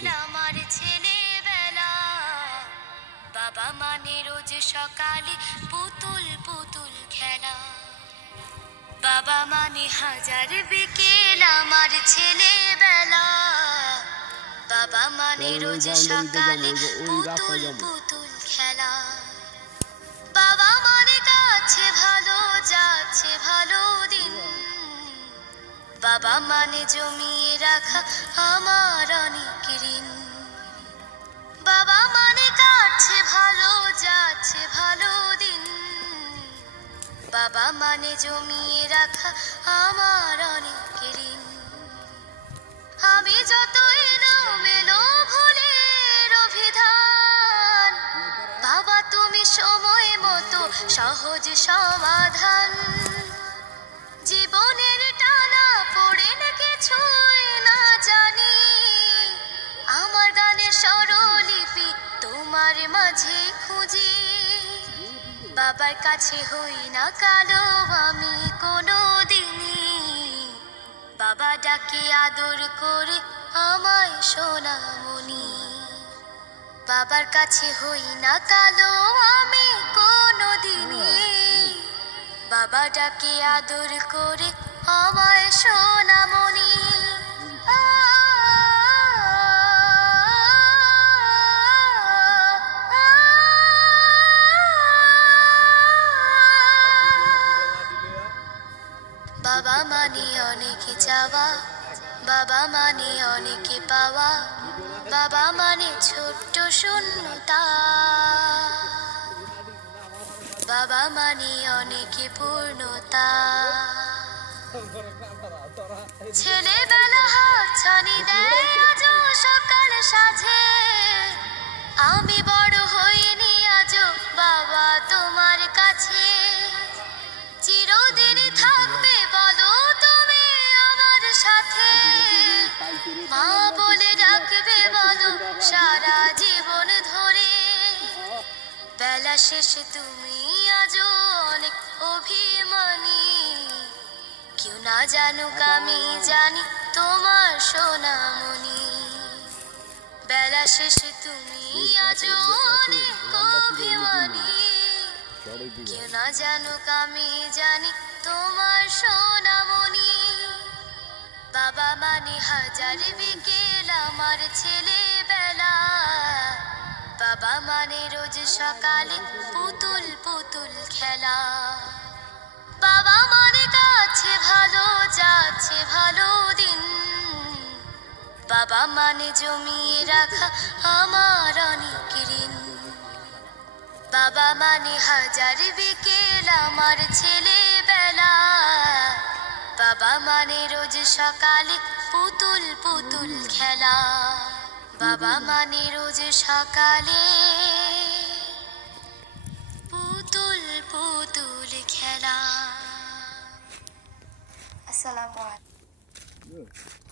আমার ছেলেবেলা বাবা মানে রোজ সকালে পুতুল পুতুল খেলা বাবা মানে হাজার বিকেল আমার ছেলেবেলা বাবা মানে রোজ সকালে পুতুল পুতুল খেলা বাবা মানে কাছে ভালো যাচ্ছে ভালো দিন বাবা মানে জমিয়ে রাখা আমার অনেক ঋণ বাবা মানে কাটছে ভালো যাচ্ছে ভালো দিন বাবা মানে জমিয়ে রাখা আমার অনেক ঋণ আমি যত এলোমেলো ভুলের অভিধান বাবা তুমি সময় মতো সহজ সমাধান জীবনের টানা পড়ে না কিছুই না জানি আমার গানের স্বরলিপি তোমার মাঝে খুঁজি বাবার কাছে হই না কালো আমি কোনো দিনই বাবা ডাকে আদর করে আমায় সোনামণি বাবার কাছে হই না কালো আমি কোনো দিনই বাবা ডাকে আদর করে আমায় সোনামণি বাবা মানে অনেক চাওয়া বাবা মানে অনেক পাওয়া বাবা মানে ছোট্ট শূন্যতা বাবা মানে অনেক পূর্ণতা ছেলেবেলা হাতছানি দেয় আজও সকাল সাজে আমি বড় হইনি আজও বাবা তোমার কাছে চিরদিনই থাকবে বলো তুমি আমার সাথে মা বলে ডাকবে বলো সারা জীবন ধরে বেলা শেষে তুমি আজও অনেক অভিমানী কেউ না জানুক আমি জানি তোমার সোনামণি বেলা শেষে তুমি আজও অনেক অভিমানী কেউ না জানুক আমি জানি তোমার সোনামণি বাবা মানে হাজার বিকেল আমার ছেলেবেলা বাবা মানে রোজ সকালে পুতুল পুতুল খেলা বাবা মানে কাছে ভালো যাচ্ছে ভালো দিন বাবা মানে জমিয়ে রাখা আমার অনেক ঋণ বাবা মানে হাজার বিকেল আমার ছেলেবেলা বাবা মানে রোজ সকালে পুতুল পুতুল খেলা বাবা মানে রোজ সকালে পুতুল পুতুল খেলা আসসালামু আলাইকুম